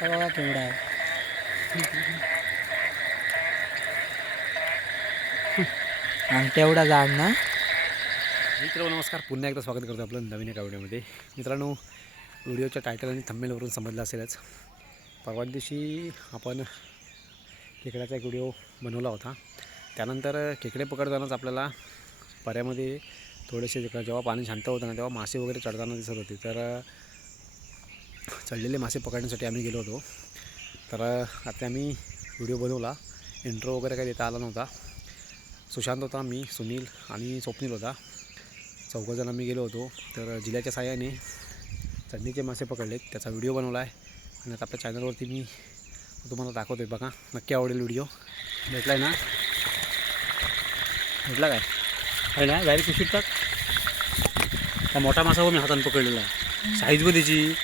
मासा बघा केवढा आहे. आणि तेवढा जाड ना. मित्र नमस्कार. पुन्हा एकदा स्वागत करतो आपलं नवीन एका व्हिडिओमध्ये. मित्रांनो व्हिडिओच्या टायटल आणि थंबेलवरून समजलं असेलच. परवा दिवशी आपण खेकड्याचा एक व्हिडिओ बनवला होता. त्यानंतर खेकडे पकडतानाच आपल्याला पर्यामध्ये थोडेसे जेव्हा पाणी शांत होतं ना तेव्हा मासे वगैरे चढताना दिसत होते. तर चढलेले मासे पकडण्यासाठी आम्ही गेलो होतो. तर आता आम्ही व्हिडिओ बनवला. इंट्रो वगैरे काही देता आला नव्हता. सुशांत होता मी सुनील आणि स्वप्नील होता. चौघजण आम्ही गेलो होतो. तर जिल्ह्याच्या साह्याने चढणीचे मासे पकडले त्याचा व्हिडिओ बनवला आहे. आणि आता आपल्या चॅनलवरती मी तुम्हाला दाखवतो आहे बघा नक्की आवडेल व्हिडिओ. भेटला आहे ना? भेटला काय? आहे ना? डायरेक्ट पिशवीत टाक त्या मोठा मासा हो मी हातानं पकडलेला आहे. साईज जी त्याची.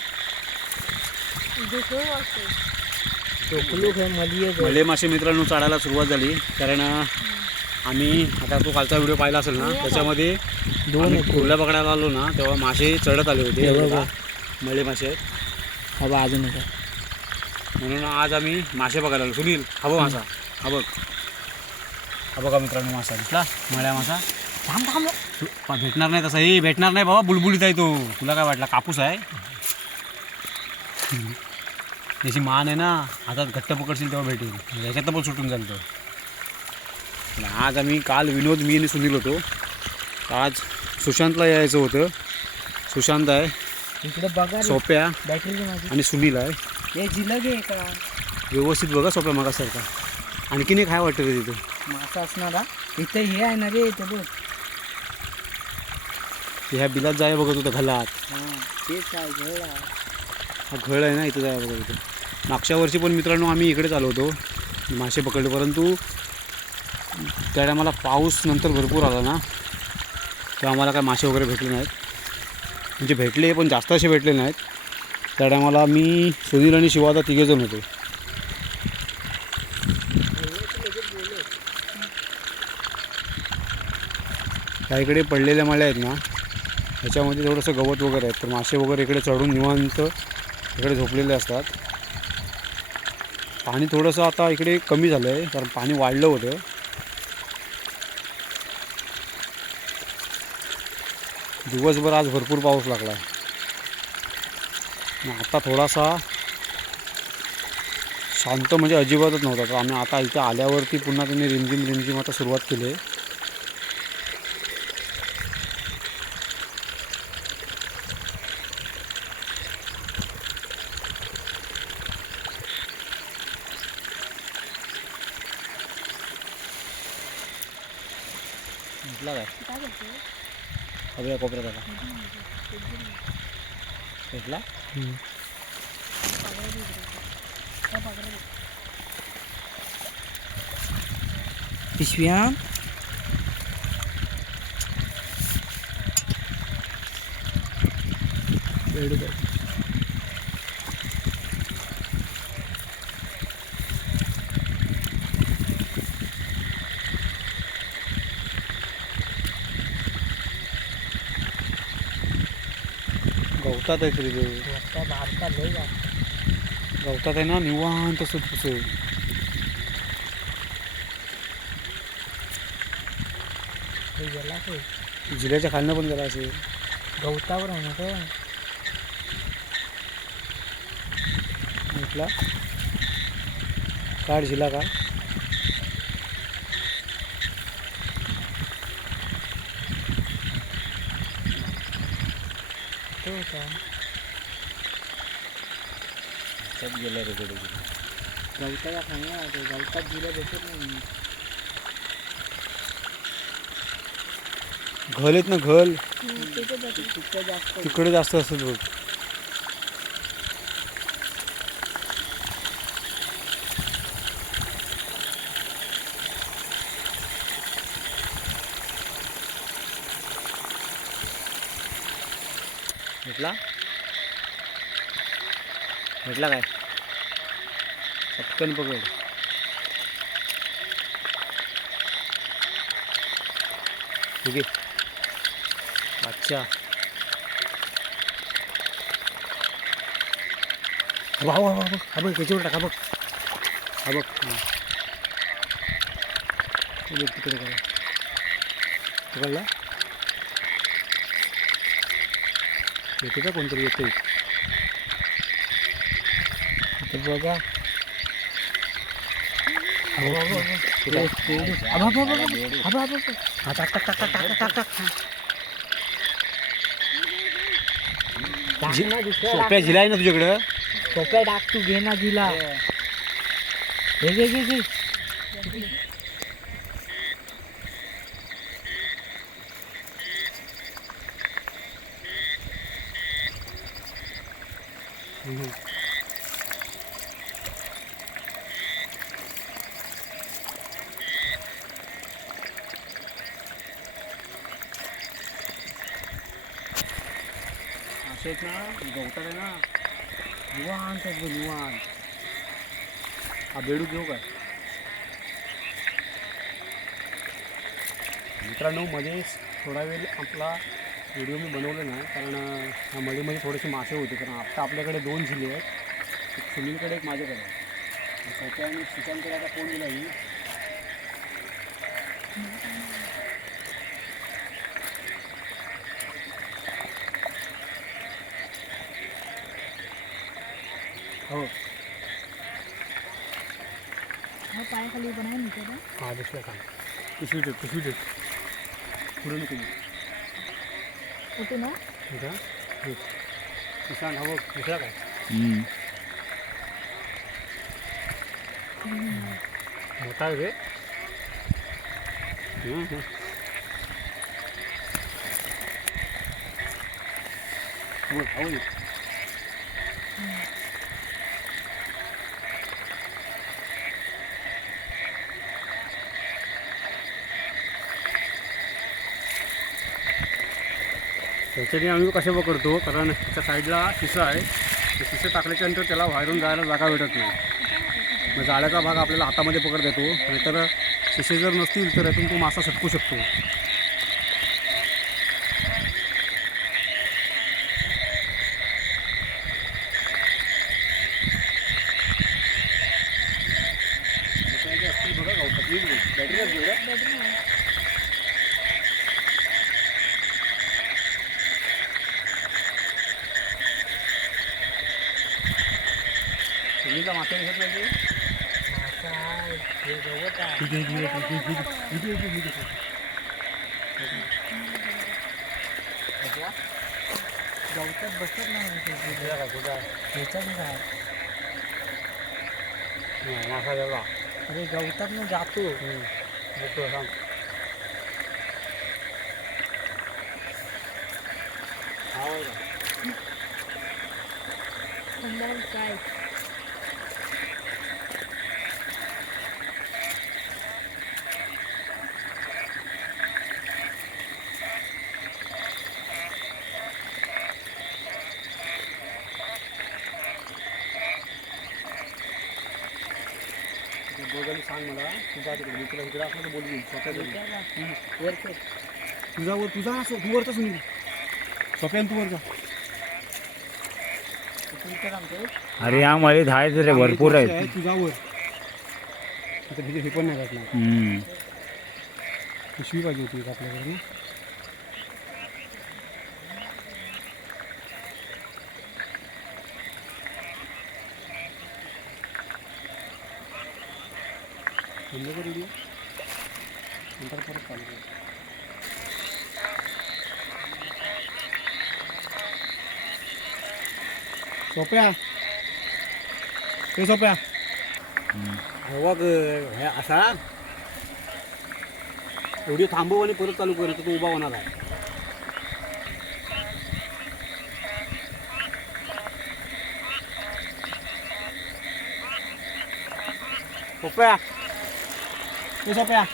भले मासे मित्रांनो चढायला सुरुवात झाली. कारण आम्ही आता तो कालचा व्हिडिओ पाहिला असेल ना त्याच्यामध्ये दोन आम्ही आहेत कुर्ला पकडायला आलो ना तेव्हा मासे चढत आले होते. मळे मासे. आहेत हा बा अजून. म्हणून आज आम्ही मासे बघायला आलो. सुनील हा बघ मासा. हा बघ. हा बघा मित्रांनो मासा दिसला. मळ्या मासा. थांब थांब. भेटणार नाही तसा. हे भेटणार नाही बाबा. बुलबुलीत आहे तो. तुला काय वाटला? कापूस आहे? त्याची मान आहे ना हातात घट्ट पकडशील तेव्हा भेटेल ह्याच्यात पण सुटून जाईल तो. आज आम्ही काल विनोद मी आणि सुनील होतो. आज सुशांतला यायचं होतं. सुशांत आहे. इकडे बघा. सोप्या बॅटरी आणि सुनील आहे. हे का व्यवस्थित बघा सोप्या मागासारखा. आणखीन एक काय वाटतं रे तिथं. मासा असणारा. इथे हे आहे ना रे इथे बघ. ते ह्या बिलात जाय बघत होतं घालात. तेच घड आहे. हा घळ आहे ना इथं जाय बघत होतं. मागच्या वर्षी पण मित्रांनो आम्ही इकडेच आलो होतो मासे पकडले परंतु त्या टायमाला पाऊस नंतर भरपूर आला ना. तर आम्हाला काय मासे वगैरे भेटले नाहीत. म्हणजे भेटले पण जास्त असे भेटले नाहीत. त्या टायमाला मी सुनील आणि शिवादा तिघेजण होतो. त्या इकडे पडलेल्या माळ्या आहेत ना. ह्याच्यामध्ये थोडंसं गवत वगैरे आहेत. तर मासे वगैरे इकडे चढून निवांत इकडे झोपलेले असतात. पाणी थोडंसं आता इकडे कमी झालं आहे कारण पाणी वाढलं होतं. दिवसभर आज भरपूर पाऊस लागला आहे आता थोडासा शांत म्हणजे अजिबातच नव्हता. तर आम्ही आता इथं आल्यावरती पुन्हा त्यांनी रिमझिम रिमझिम आता सुरुवात केली आहे. म्हटलं काय अभ्या कोपऱ्यात आला भेटला पिशव्या बेडू गवतात आहे तरी ते. भारतात लय. गवतात आहे ना निवांत असं हे गेला ते. जिल्ह्याच्या खालनं पण गेला असेल. गवतावर आहे ना तो. म्हटला काढ जिल्हा काढ. त्यात गेला रे कुठे गवताला खांगा ते गवतात जिला भेटत नाही. घल आहेत ना घल. तिथं जास्त तिकडे जास्त असतात बघ भेटला भेटला काय? पटकन पकड ठीक आहे अच्छा. वा वा वा बघ हा बघ त्याच्यावर टाका बघ. हा बघ. बघ तिकडे करा. पकडला? येते का कोणतरी येते दुसरा सोप्या झिला आहे ना तुझ्याकडं? सोप्या टाक तू घे ना दिला घे घे घे घे. असे आहेत ना गवतात आहे ना. निवांत आहे बघ, निवांत. हा बेडू घेऊ काय? मित्रांनो मध्ये थोडा वेळ आपला व्हिडिओ मी बनवला नाही कारण मध्ये ह्या मध्ये थोडेसे मासे होते. कारण आत्ता आपल्याकडे दोन झिले आहेत. एक सुनीलकडे एक माझ्याकडे. आहे. त्याच्या आणि सुशांतकडे आता फोन दिला येईल हो. पायाखाली उभं नाही ना? हा दिसलं का पिशवी देत पिशवी देत. पुढे नको ना. इथं देत. हो. काय? हम्म. मोठा आहे रे. हम्म, त्याच्याने आम्ही कसे पकडतो? कारण त्या साईडला शिसं आहे. ते शिसं टाकल्याच्यानंतर त्याला बाहेरून जायला जागा भेटत नाही. मग जाळ्याचा भाग आपल्याला हातामध्ये पकडता येतो नाहीतर शिसे जर नसतील तर यातून तो मासा सटकू शकतो. Battery Gấu chất vật chất này thì gì ra cả chúng ta Thì chất như này Này, nào sao đâu rồi Cái gấu chất nó giáp tù Ừ, một cửa không Thôi rồi Không đâu cay तुझा वर तुझा असो तू वरचा सुनील स्वप्यान तू वरचा अरे आहेत रे भरपूर आहेत. तुझा वर आता हे पण नाही घातलं. पिशवी पाहिजे होती एक என்ன கொடுங்க இந்த பண்ணுங்க 소빼야 여기 소빼야 हवा हे असा एवढी थांबव आणि परत चालू करत तो उभा होणार आहे पप्पा Đi xe pe.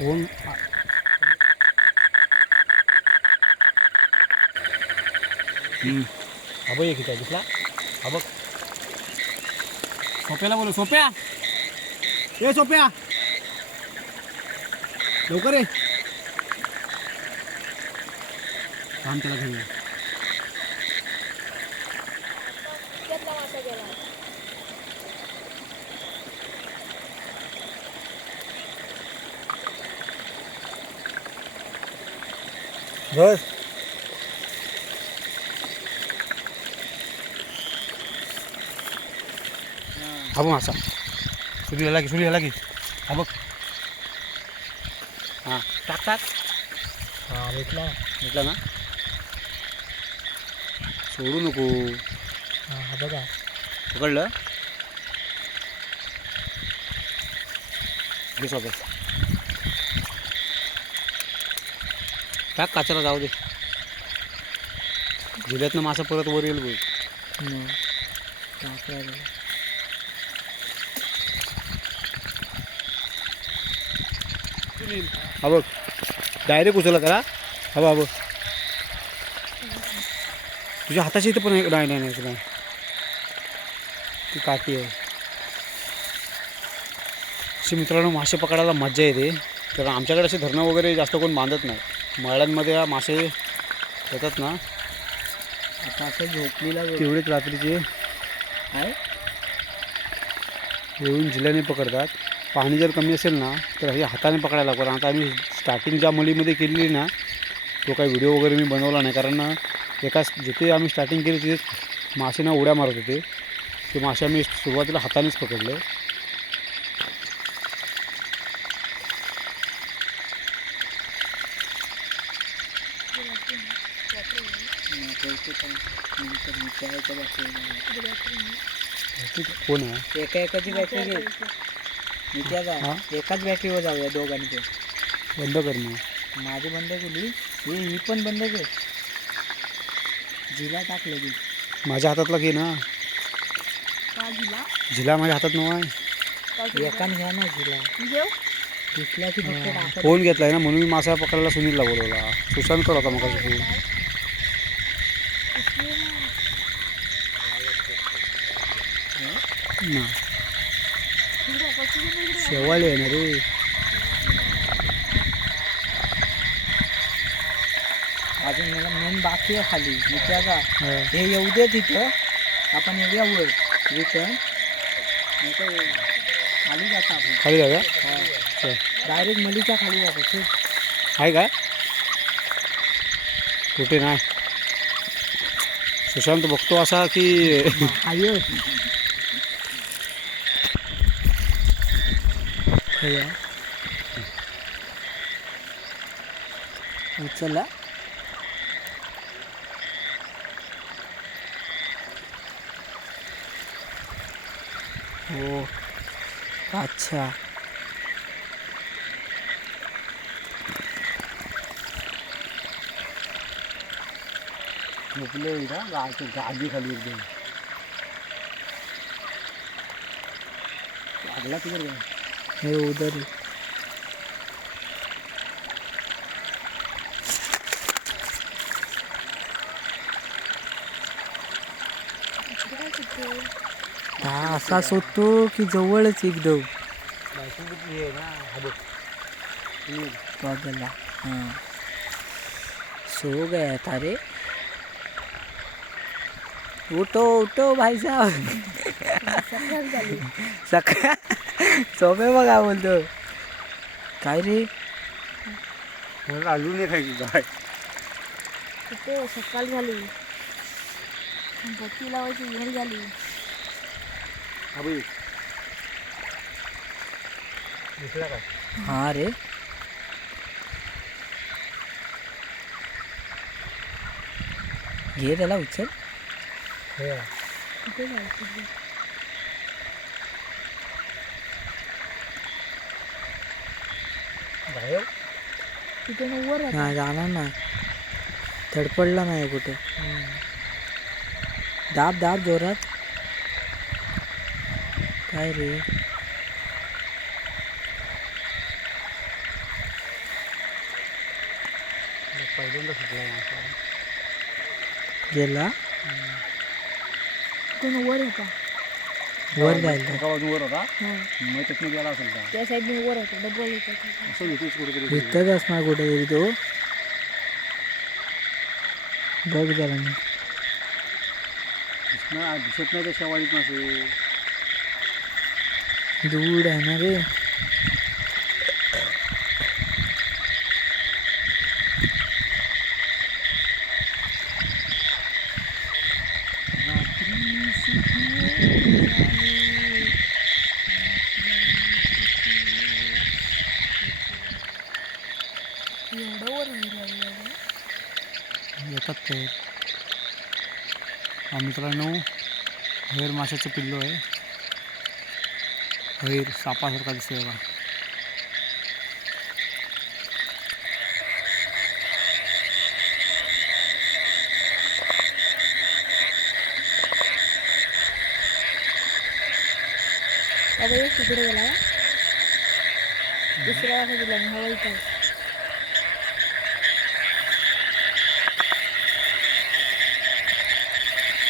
bốn ừ. Apa ya kita jelas? Apa? सोप्याला बोलू सोप्या. ए सोप्या. लवकर ये. काम त्याला घेऊया बस. हा बघ मासा सुरी आला की सुरी आला की हा बघ हां टाक टाक हा भेटला भेटला ना सोडू नको हा बघा पकडलं घे सोबत टाक काचाला जाऊ दे जिल्ह्यातनं मासा परत वर येईल बघ मग टाकला गेला. हा बघ डायरेक्ट उचलला त्याला हा बघ तुझ्या हाताची इथं पण नाही नाही नाही नाही. ती काठी आहे. अशी मित्रांनो मासे पकडायला मजा येते. तर आमच्याकडे असे धरणं वगैरे जास्त कोण बांधत नाही. मळ्यांमध्ये हा मासे येतात ना. आता असं झोपलीला तेवढेच रात्रीचे. आहे येऊन जिल्ह्याने पकडतात. पाणी जर कमी असेल ना तर हे हाताने पकडायला लागतं आता आम्ही स्टार्टिंग ज्या मळीमध्ये केलेली ना तो काही व्हिडिओ वगैरे मी बनवला नाही. कारण ना एका जिथे आम्ही स्टार्टिंग केली तिथे मासे ना उड्या मारत होते. ते मासे आम्ही सुरुवातीला हातानेच पकडले. कोण आहे? एका एकाची बॅटरी मी हा? एकाच बॅटरीवर जाऊया दोघांचे बंद कर मग. माझी बंद केली ही ही पण बंद कर. जिला टाकलं की माझ्या हातातला घे ना. का दिला झिला माझ्या हातात नवा आहे. काय केलं? एकाने घ्या ना जिला. घेऊ? दिसला की फक्त टाकत फोन घेतलाय ना म्हणून मी मासा पकडायला सुनीलला बोलवला. सुशांत होता मग फोन. ना. शेवाळी आहे ना रे. अजून मला मेन बाकी आहे खाली. का हा. येऊ दे तिथं. आपण येऊया वर. रिटर्न खाली जाता आपण. खाली जाऊया डायरेक्ट मलीच्या खाली जातो. ठीक. आहे काय कुठे नाही. सुशांत बघतो असा की हाय उचला। हो अच्छा। झोपले ना गाडी गाडी खाली एकदम लागला तिकडे हे उधर ही. असा शोधतो की जवळच एकदम. हां. सो गया था रे. उठो उठो भाई साहब. सकाळ सोपे बघा बोलतो. काय रे? मला आलू नाही खायची काय? तिथे सकाळ झाली. बत्ती लावायची वेळ झाली. अबे. दिसला काय? हा रे. घे त्याला उचल. कुठे जायचं? बाहेर तिथे वर नाही जाणार ना धडपडला नाही कुठे. दाब दाब जोरात. काय रे? पहिल्यांदा सुटला मासा गेला? तिकडून वर होता वर जायला. वर होता. हा. मग तिथनं गेला असेल का? त्या साईडने वर होता डबल होता असं होतीच कुठेतरी. इथंच असणार कुठेतरी तो. बघ जरा. दिसणार दिसत नाही त्या शेवाळीत नसे दूर आहे ना रे. येतात मित्रांनो हैर माशाचं पिल्लो आहे. हैर सापासारखा दिसतो बघा. तिकडे गेला. दुसऱ्या वाजता दिला हवा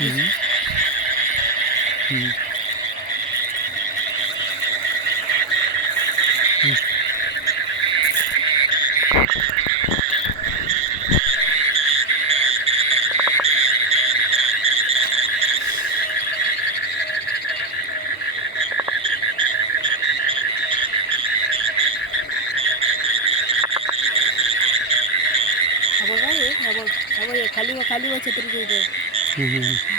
इथं हम्म. हम्म. हा बघा हे हा बघ हा बघ हे खाली व खाली व छत्रीच्या इथे हम्म, हम्म, हम्म.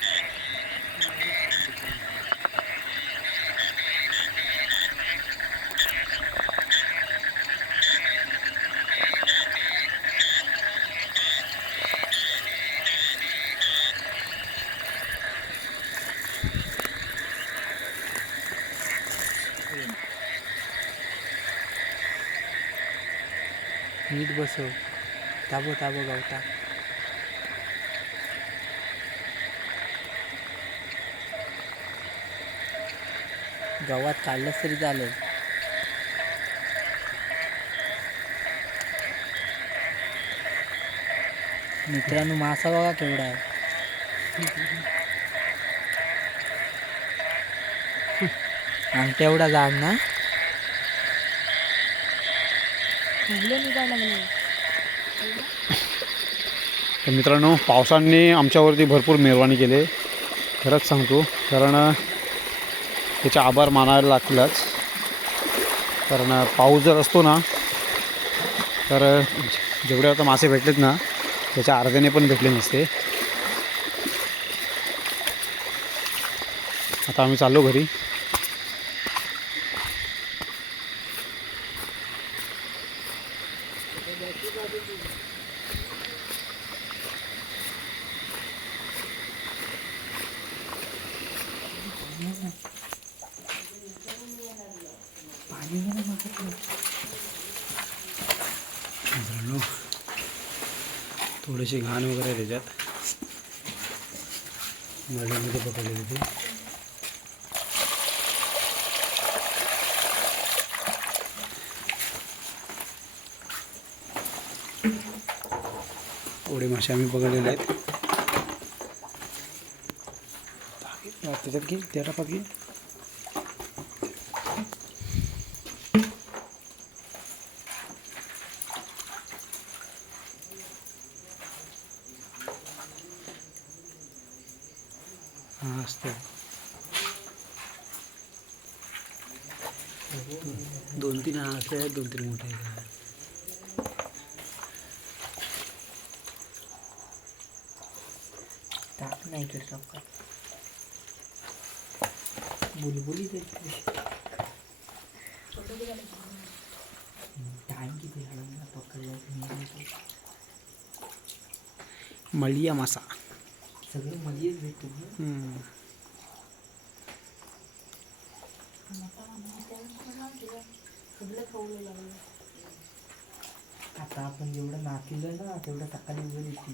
असो. ताबो ताबो गावता. गावात काढलंच तरी चालेल. मित्रांनो मासा बघा केवढा आहे. अंगठ्या एवढा जाड ना? फुगलं निघायला लागलं. तर मित्रांनो पावसाने आमच्यावरती भरपूर मेहरबानी केली. खरंच सांगतो कारण त्याचे आभार मानायला लागतीलच. कारण पाऊस जर असतो ना तर जेवढे आता मासे भेटलेत ना त्याच्या अर्ध्याने पण भेटले नसते. आता आम्ही चाललो घरी मित्रांनो थोडीशी घाण वगैरे आहे त्याच्यात नळीमध्ये पकडलेली ती एवढे मासे आम्ही पकडलेले आहेत. त्याच्यात घे त्या टपात घे. दोन तीन हा असे आहेत दोन तीन मोठे आहेत. टाक नाही इकडे टाक बुलबुली टाइम किती झाला ना पकडलं मासा. सगळं भेटतो हम्म. आता आपण जेवढं नाकिलं ना तेवढं सकाळी उघड येते